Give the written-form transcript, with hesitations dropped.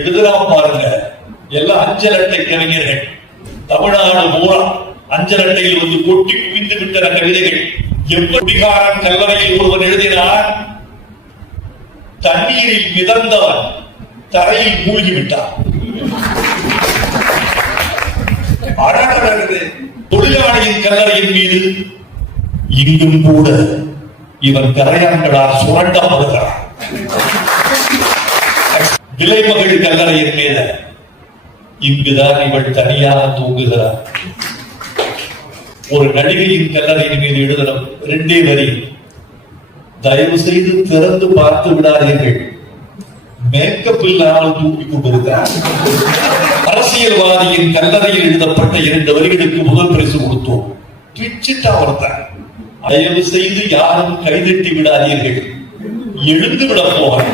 எழுதலாம் பாருங்க. எல்லாம் அஞ்சல் அட்டை கவிஞர்கள். தமிழ்நாடு பூரா அஞ்சல் அட்டையில் வந்து கொட்டி குவிந்து விட்டன கவிதைகள். எப்படிகாரன் கல்லறையில் ஒருவன் எழுதினார், தண்ணீரில் மிதந்தவன் தரையில் மூழ்கிவிட்டார். தொழிலாளியின் கல்லறையின் மீது இங்கும் கூட இவன் கரையான்களால் சுரண்டப்படுகிறான். விலைமகள் கல்லறையின் மீது இங்குதான் இவள் தனியாக தூங்குகிறார். ஒரு நடிகையின் கல்லறையின் மீது எழுதணும் 2 வரி. தயவு செய்து திறந்து பார்த்து விடாதீர்கள், மேக்கப் இல்லாமல் தூங்கிக் கொண்டிருக்கிறார். அரசியல்வாதியின் கல்லறையில் எழுதப்பட்ட 2 வரிகளுக்கு முதல் பரிசு கொடுத்தோம். பிச்சிட்டா ஒருத்தன், தயவு செய்து யாரும் கைதட்டி விடாதீர்கள், எழுந்து விட போவார்.